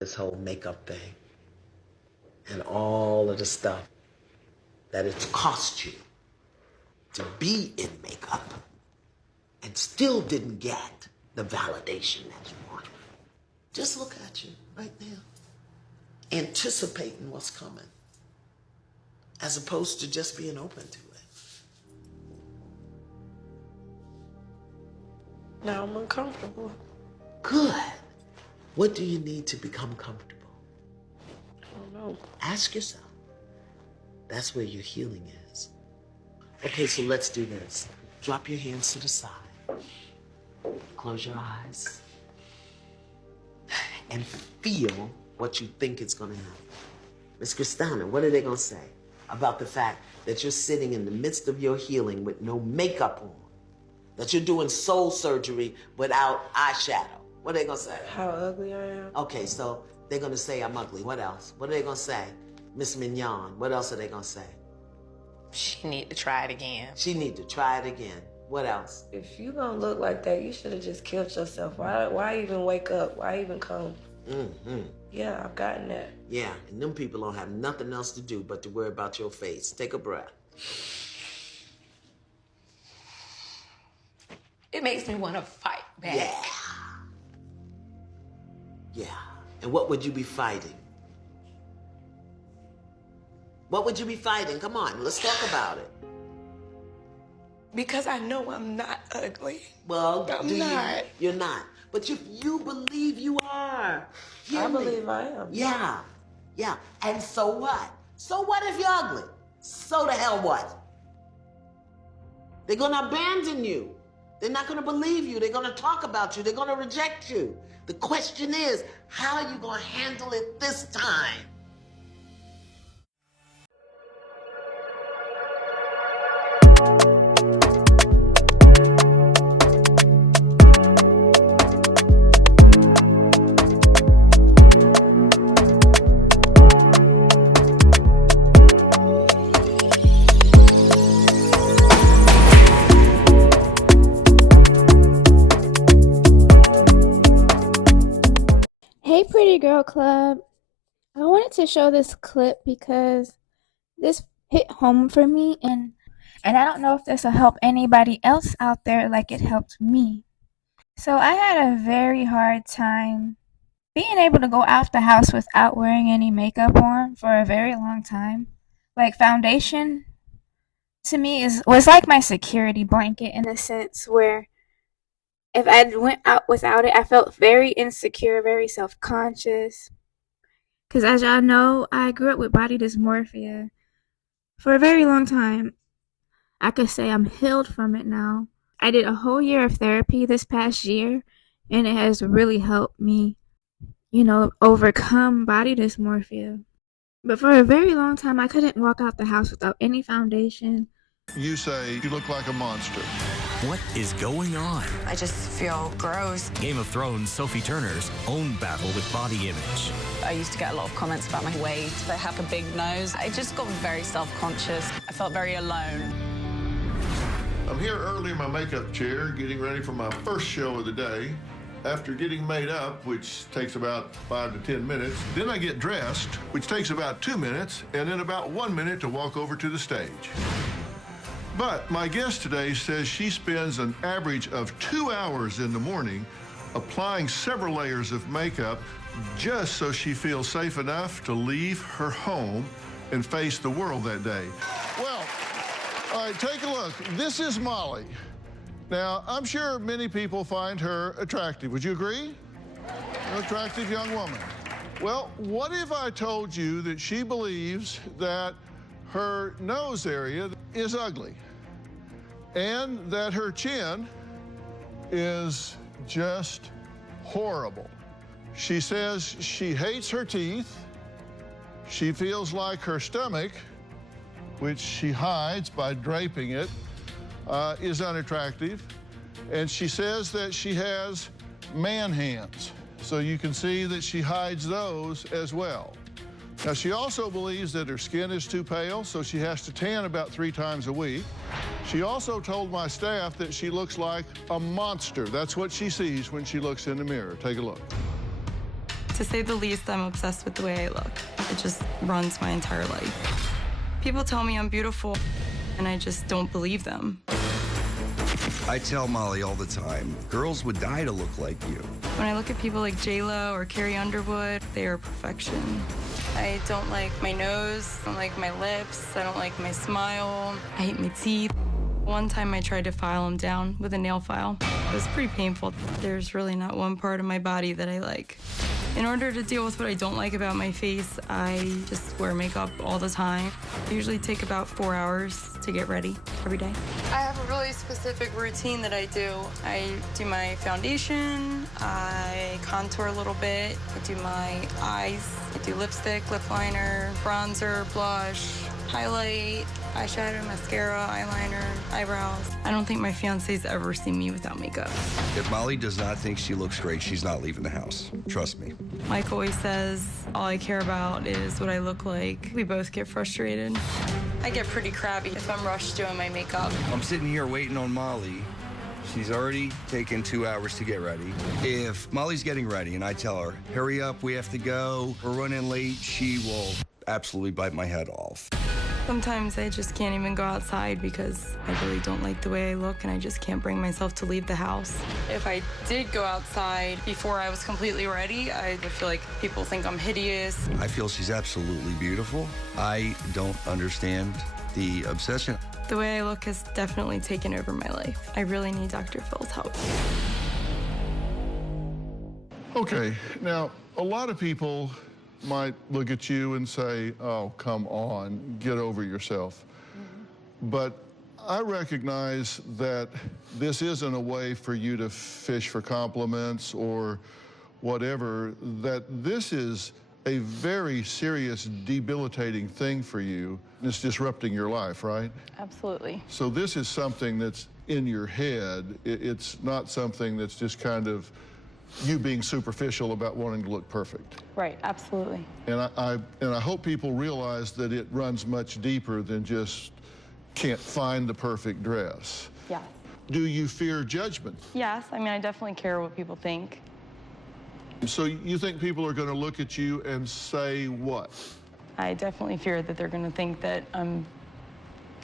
this whole makeup thing and all of the stuff that it's cost you to be in makeup and still didn't get the validation that you wanted. Just look at you right now, anticipating what's coming, as opposed to just being open to it. Now I'm uncomfortable. Good. What do you need to become comfortable? I don't know. Ask yourself. That's where your healing is. Okay, so let's do this. Drop your hands to the side. Close your eyes. And feel what you think is gonna happen. Miss Christina, what are they gonna say about the fact that you're sitting in the midst of your healing with no makeup on? That you're doing soul surgery without eyeshadow? What are they gonna say? How ugly I am. Okay, so they're gonna say I'm ugly. What else? What are they gonna say? Miss Mignon, what else are they gonna say? She need to try it again. She need to try it again. What else? If you gonna look like that, you should have just killed yourself. Why even wake up? Why even come? Mm-hmm. Yeah, I've gotten that. Yeah, and them people don't have nothing else to do but to worry about your face. Take a breath. It makes me want to fight back. Yeah. Yeah. And what would you be fighting? What would you be fighting? Come on, let's talk about it. Because I know I'm not ugly. Well, I'm not. You're not. But you believe you are. Hear I me. believe I am. Yeah. Yeah. And so what? So what if you're ugly? So the hell what? They're gonna abandon you. They're not gonna believe you. They're gonna talk about you. They're gonna reject you. The question is, how are you gonna handle it this time? Hey Pretty Girl Club, I wanted to show this clip because this hit home for me and I don't know if this will help anybody else out there like it helped me. So I had a very hard time being able to go out the house without wearing any makeup on for a very long time. Like foundation to me was like my security blanket in a sense where if I went out without it, I felt very insecure, very self-conscious. Because as y'all know, I grew up with body dysmorphia for a very long time. I could say I'm healed from it now. I did a whole year of therapy this past year, and it has really helped me, overcome body dysmorphia. But for a very long time, I couldn't walk out the house without any foundation. You say you look like a monster. What is going on? I just feel gross. Game of Thrones, Sophie Turner's own battle with body image. I used to get a lot of comments about my weight. I have a big nose. I just got very self-conscious. I felt very alone. I'm here early in my makeup chair, getting ready for my first show of the day. After getting made up, which takes about 5 to 10 minutes, then I get dressed, which takes about 2 minutes, and then about 1 minute to walk over to the stage. But my guest today says she spends an average of 2 hours in the morning applying several layers of makeup just so she feels safe enough to leave her home and face the world that day. Well, all right, take a look. This is Molly. Now, I'm sure many people find her attractive. Would you agree? An attractive young woman. Well, what if I told you that she believes that her nose area is ugly and that her chin is just horrible? She says she hates her teeth. She feels like her stomach, which she hides by draping it, is unattractive. And she says that she has man hands. So you can see that she hides those as well. Now, she also believes that her skin is too pale, so she has to tan about 3 times a week. She also told my staff that she looks like a monster. That's what she sees when she looks in the mirror. Take a look. To say the least, I'm obsessed with the way I look. It just runs my entire life. People tell me I'm beautiful, and I just don't believe them. I tell Molly all the time, girls would die to look like you. When I look at people like J-Lo or Carrie Underwood, they are perfection. I don't like my nose, I don't like my lips, I don't like my smile, I hate my teeth. One time I tried to file them down with a nail file. It was pretty painful. There's really not one part of my body that I like. In order to deal with what I don't like about my face, I just wear makeup all the time. I usually take about 4 hours to get ready every day. I have a really specific routine that I do. I do my foundation, I contour a little bit, I do my eyes, I do lipstick, lip liner, bronzer, blush, highlight, eyeshadow, mascara, eyeliner, eyebrows. I don't think my fiance's ever seen me without makeup. If Molly does not think she looks great, she's not leaving the house. Trust me. Mike always says, all I care about is what I look like. We both get frustrated. I get pretty crabby if I'm rushed doing my makeup. I'm sitting here waiting on Molly. She's already taken 2 hours to get ready. If Molly's getting ready and I tell her, hurry up, we have to go, we're running late, she will absolutely bite my head off. Sometimes I just can't even go outside because I really don't like the way I look and I just can't bring myself to leave the house. If I did go outside before I was completely ready, I would feel like people think I'm hideous. I feel she's absolutely beautiful. I don't understand the obsession. The way I look has definitely taken over my life. I really need Dr. Phil's help. Okay, now, a lot of people might look at you and say, oh, come on, get over yourself. But I recognize that this isn't a way for you to fish for compliments or whatever, that this is a very serious, debilitating thing for you. It's disrupting your life, right? Absolutely. So this is something that's in your head. It's not something that's just kind of you being superficial about wanting to look perfect. Right, absolutely. And I hope people realize that it runs much deeper than just can't find the perfect dress. Yeah. Do you fear judgment? Yes, I mean, I definitely care what people think. So you think people are going to look at you and say what? I definitely fear that they're going to think that I'm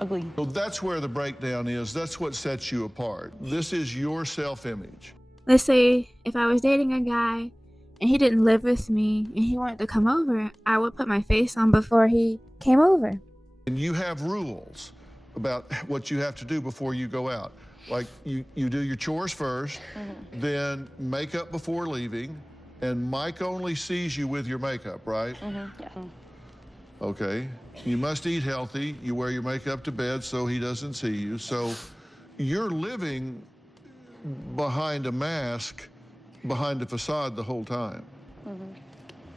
ugly. So that's where the breakdown is. That's what sets you apart. This is your self-image. Let's say if I was dating a guy and he didn't live with me and he wanted to come over, I would put my face on before he came over. And you have rules about what you have to do before you go out. Like you do your chores first, then makeup before leaving, and Mike only sees you with your makeup, right? Yeah. Okay. You must eat healthy. You wear your makeup to bed so he doesn't see you. So you're living behind a mask, behind a facade the whole time.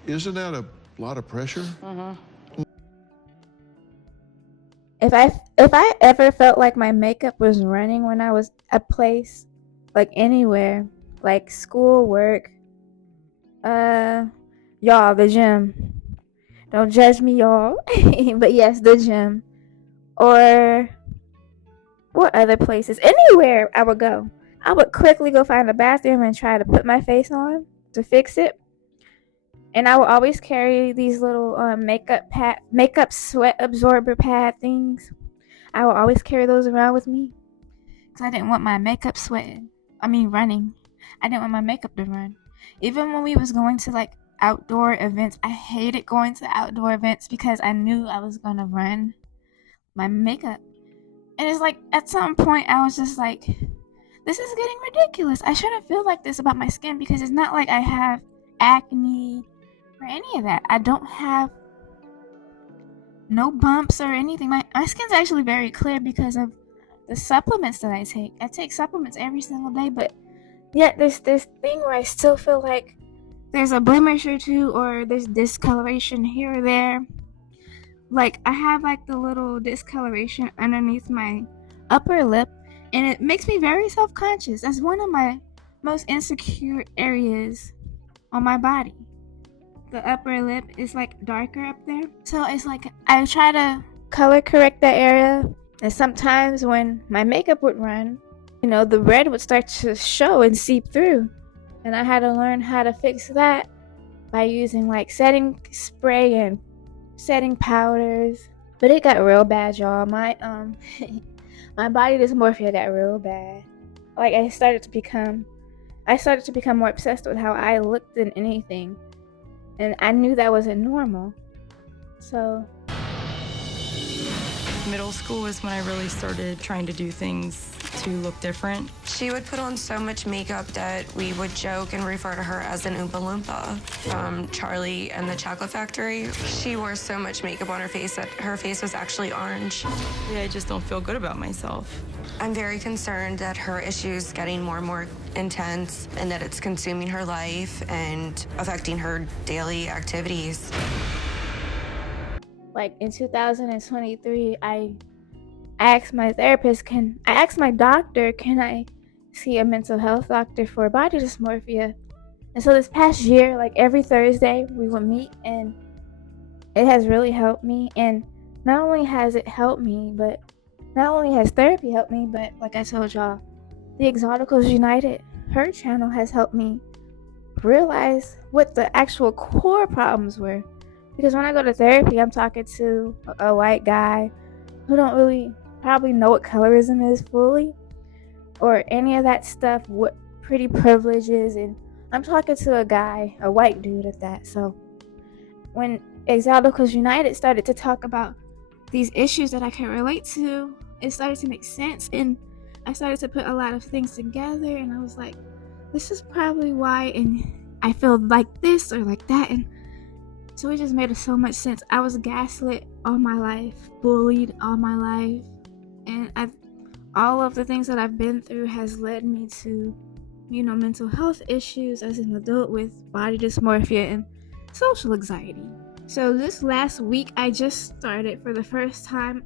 Isn't that a lot of pressure? If I ever felt like my makeup was running when I was at place, like anywhere, like school, work, y'all, the gym. Don't judge me, y'all. But yes, the gym. Or what other places? Anywhere I would go. I would quickly go find a bathroom and try to put my face on to fix it. And I would always carry these little makeup sweat absorber pad things. I would always carry those around with me because I didn't want my makeup running. I didn't want my makeup to run. Even when we was going to like outdoor events, I hated going to outdoor events because I knew I was gonna run my makeup. And it's like at some point I was just like, this is getting ridiculous. I shouldn't feel like this about my skin because it's not like I have acne or any of that. I don't have no bumps or anything. My skin's actually very clear because of the supplements that I take. I take supplements every single day, but yet there's this thing where I still feel like there's a blemish or two or there's discoloration here or there. Like I have like the little discoloration underneath my upper lip, and it makes me very self-conscious. That's one of my most insecure areas on my body. The upper lip is like darker up there. So it's like I try to color correct that area. And sometimes when my makeup would run, the red would start to show and seep through. And I had to learn how to fix that by using like setting spray and setting powders. But it got real bad, y'all. My my body dysmorphia got real bad. Like I started to become more obsessed with how I looked than anything. And I knew that wasn't normal. So Middle school was when I really started trying to do things to look different. She would put on so much makeup that we would joke and refer to her as an Oompa Loompa from Charlie and the Chocolate Factory. She wore so much makeup on her face that her face was actually orange. Yeah, I just don't feel good about myself. I'm very concerned that her issues getting more and more intense and that it's consuming her life and affecting her daily activities. like in 2023, I asked my therapist, I asked my doctor, can I see a mental health doctor for body dysmorphia? And so this past year, like every Thursday, we would meet, and it has really helped me. And not only has it helped me, but not only has therapy helped me, but like I told y'all, the Exoticals United, her channel has helped me realize what the actual core problems were. Because when I go to therapy, I'm talking to a white guy who don't really probably know what colorism is fully or any of that stuff, what pretty privilege is, and I'm talking to a guy, a white dude at that. So when Exoticals United started to talk about these issues that I can relate to, it started to make sense, and I started to put a lot of things together, and I was like, this is probably why, and I feel like this or like that, and so it just made so much sense. I was gaslit all my life, bullied all my life, and all of the things that I've been through has led me to, mental health issues as an adult with body dysmorphia and social anxiety. So this last week, I just started, for the first time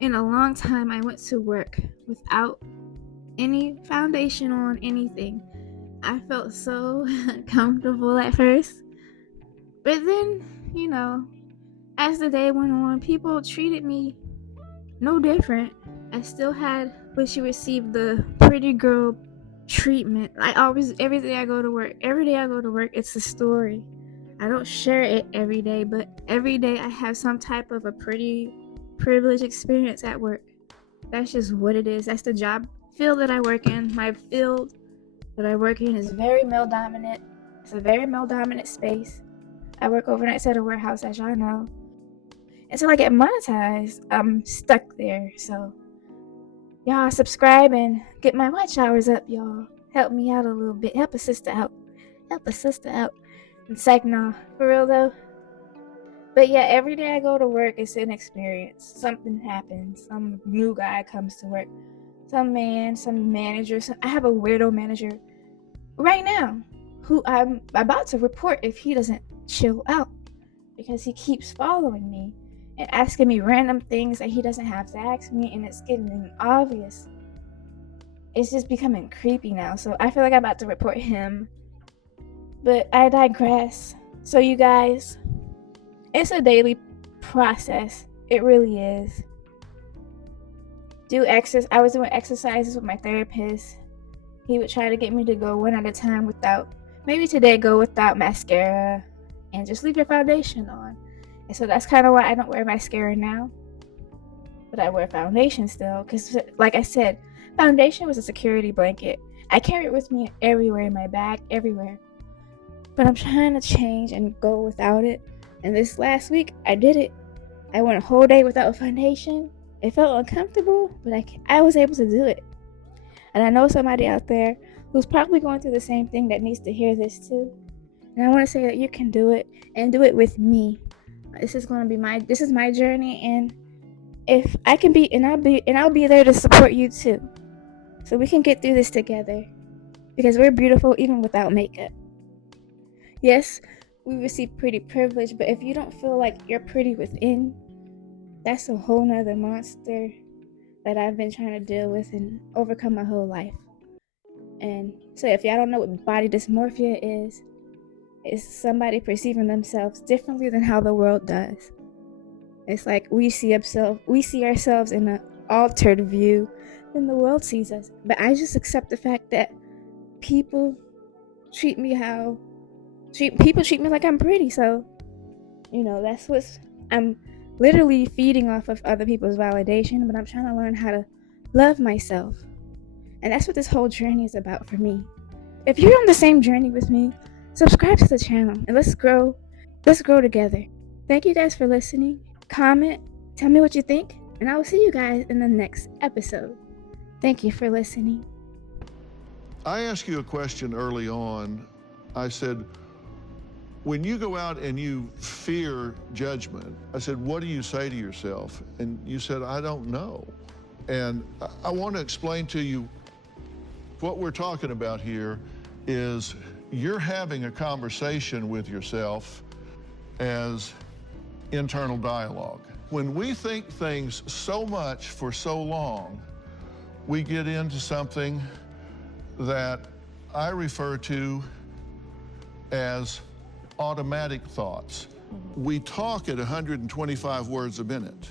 in a long time, I went to work without any foundation on anything. I felt so comfortable at first. But then, as the day went on, people treated me no different. I still had, but she received the pretty girl treatment. Every day I go to work, it's a story. I don't share it every day, but every day I have some type of a pretty privileged experience at work. That's just what it is. That's the job field that I work in. My field that I work in is very male dominant. It's a very male dominant space. I work overnights at a warehouse, as y'all know. Until I get monetized, I'm stuck there. So, y'all subscribe and get my watch hours up, y'all. Help me out a little bit. Help a sister out. It's like, nah, for real though. But yeah, every day I go to work, it's an experience. Something happens. Some new guy comes to work. Some man, some manager. I have a weirdo manager right now who I'm about to report if he doesn't chill out, because he keeps following me and asking me random things that he doesn't have to ask me, and it's getting obvious. It's just becoming creepy now, so I feel like I'm about to report him. But I digress. So you guys, it's a daily process. It really is. I was doing exercises with my therapist. He would try to get me to go one at a time maybe today go without mascara and just leave your foundation on. And so that's kind of why I don't wear mascara now. But I wear foundation still, because like I said, foundation was a security blanket. I carry it with me everywhere, in my bag, everywhere. But I'm trying to change and go without it. And this last week, I did it. I went a whole day without foundation. It felt uncomfortable, but I was able to do it. And I know somebody out there who's probably going through the same thing that needs to hear this too. And I want to say that you can do it, and do it with me. This is my journey, and if I can be, and I'll be there to support you too. So we can get through this together, because we're beautiful even without makeup. Yes, we receive pretty privilege, but if you don't feel like you're pretty within, that's a whole nother monster that I've been trying to deal with and overcome my whole life. And so if y'all don't know what body dysmorphia is, it's somebody perceiving themselves differently than how the world does. It's like we see ourselves in an altered view than the world sees us. But I just accept the fact that people treat me how people treat me like I'm pretty, so that's I'm literally feeding off of other people's validation, but I'm trying to learn how to love myself. And that's what this whole journey is about for me. If you're on the same journey with me, subscribe to the channel and let's grow together. Thank you guys for listening. Comment, tell me what you think, and I will see you guys in the next episode. Thank you for listening. I asked you a question early on. I said, when you go out and you fear judgment, I said, what do you say to yourself? And you said, I don't know. And I want to explain to you what we're talking about here is you're having a conversation with yourself as internal dialogue. When we think things so much for so long, we get into something that I refer to as automatic thoughts. We talk at 125 words a minute,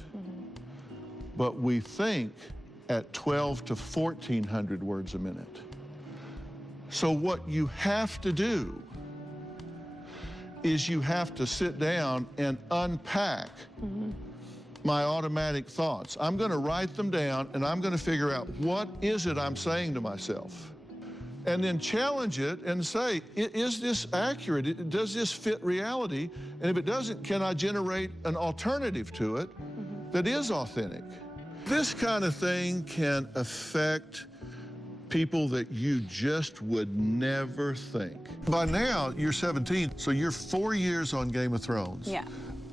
but we think at 12 to 1,400 words a minute. So what you have to do is you have to sit down and unpack my automatic thoughts. I'm going to write them down and I'm going to figure out what is it I'm saying to myself. And then challenge it and say, is this accurate? Does this fit reality? And if it doesn't, can I generate an alternative to it that is authentic? This kind of thing can affect people that you just would never think. By now, you're 17, so you're 4 years on Game of Thrones. Yeah.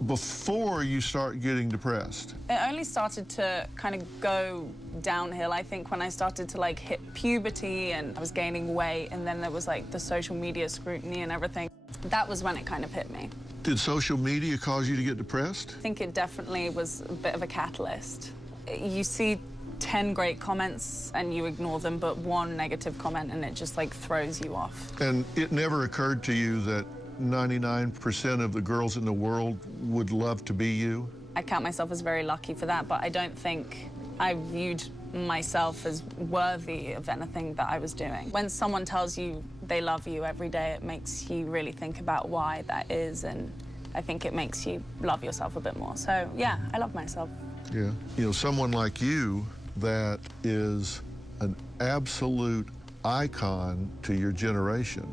Before you start getting depressed. It only started to kind of go downhill, I think, when I started to like hit puberty and I was gaining weight, and then there was like the social media scrutiny and everything. That was when it kind of hit me. Did social media cause you to get depressed? I think it definitely was a bit of a catalyst. You see 10 great comments and you ignore them, but one negative comment and it just like throws you off. And it never occurred to you that 99% of the girls in the world would love to be you? I count myself as very lucky for that, but I don't think I viewed myself as worthy of anything that I was doing. When someone tells you they love you every day, it makes you really think about why that is, and I think it makes you love yourself a bit more. So yeah, I love myself. Yeah. You know, someone like you that is an absolute icon to your generation,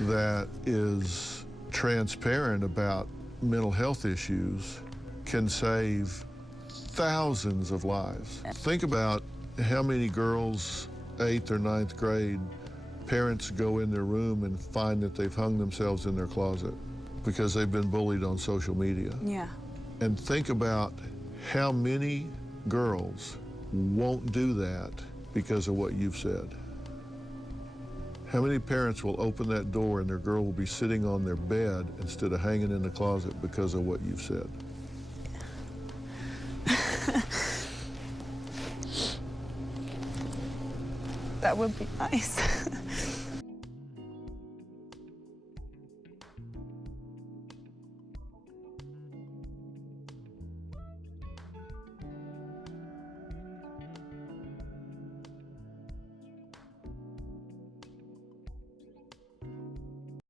that is transparent about mental health issues, can save thousands of lives. Think about how many girls, 8th or 9th grade, parents go in their room and find that they've hung themselves in their closet because they've been bullied on social media. Yeah. And think about how many girls won't do that because of what you've said. How many parents will open that door and their girl will be sitting on their bed instead of hanging in the closet because of what you've said? That would be nice.